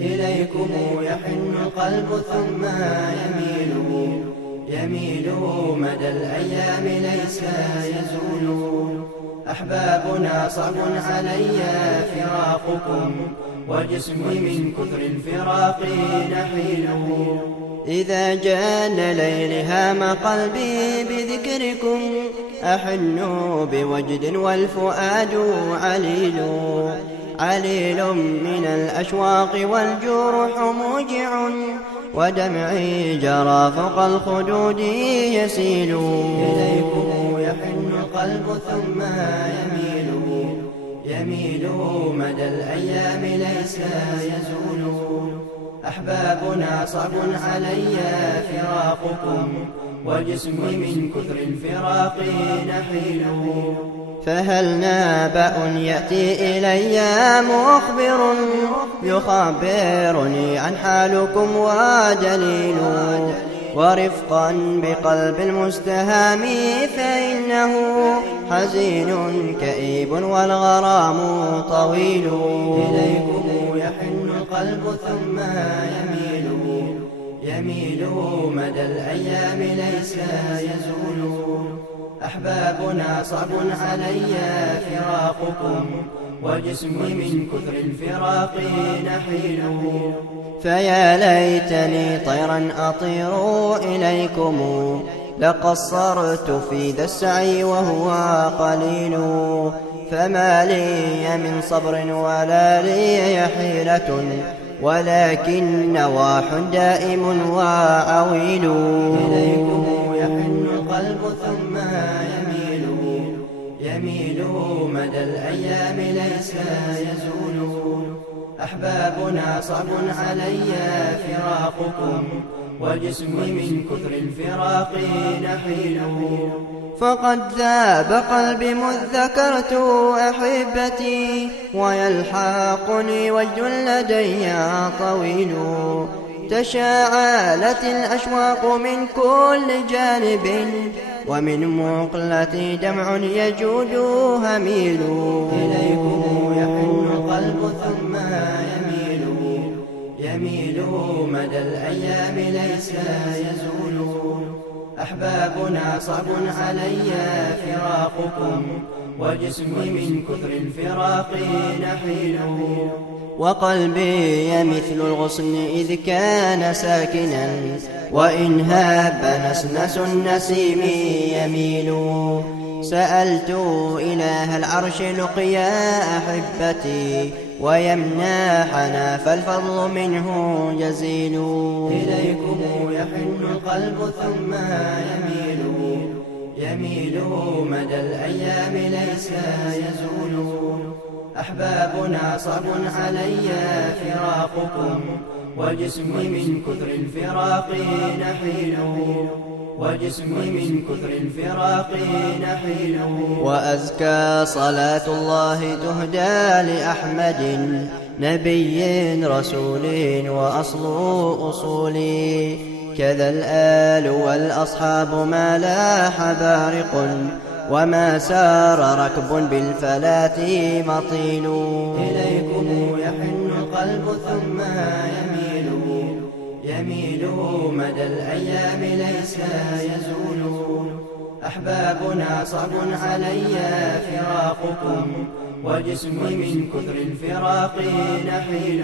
إليكم يحن القلب ثم يميل مدى الأيام ليس يزول. أحبابنا صعب علي فراقكم، وجسمي من كثر الفراق نحيل. إذا جان ليل هام قلبي بذكركم، أحن بوجد والفؤاد عليل من الأشواق والجروح موجع، ودمعي جرى فوق الخدود يسيل. إليكم يحن القلب ثم يميل مدى الأيام ليس يزول. أحبابنا صعب علي فراقكم، وجسمي من كثر الفراق نحيل. فهل نبأ يأتي إلي مخبر يخبرني عن حالكم ودليل، ورفقا بقلب المستهام فإنه حزين كئيب والغرام طويل. إليكم يحن القلب ثم يميل مدى الأيام ليس يزول. أحبابنا صعب علي فراقكم، وجسمي من كثر الفراق نحيل. فيا ليتني طيرا أطير إليكم، لقصرت في ذا السعي وهو قليل. فما لي من صبر ولا لي حيلة، ولكن نواح دائم وعويل. إليكم يحن القلب ثم يميل مدى الأيام ليس يزول. أحبابنا صعب علي فراقكم، وجسمي من كثر الفراق نحيل. فقد ذاب قلبي مذ ذكرت أحبتي، ويلحقني وجه لدي طويل. تشاعلت الأشواق من كل جانب، ومن مقلتي دمع يجود هميل. إليكم يحن القلب ثم يميل مدى الأيام ليس يزول. أحبابنا صعب علي فراقكم، وجسمي من كثر الفراق نحيل. وقلبي مثل الغصن إذ كان ساكنا، وإن هاب نسنس النسيم يميل. سألت إله العرش لقيا أحبتي، ويمنحنا فالفضل منه جزيل. إليكم يحن القلب ثم يميل مدى الأيام ليس يزول. أحبابنا صعب علي فراقكم، وجسمي من كثر الفراق نحيل. وأزكى صلاة الله تهدى لأحمد، نبي رسول وأصل أصولي. كذا الآل والأصحاب ما لاح بارق، وما سار ركب بالفلاة مطيل. إليكم يحن القلب ثم يميل مدى الأيام ليس يزول. أحبابنا صعب علي فراقكم، وجسمي من كثر الفراق نحيل.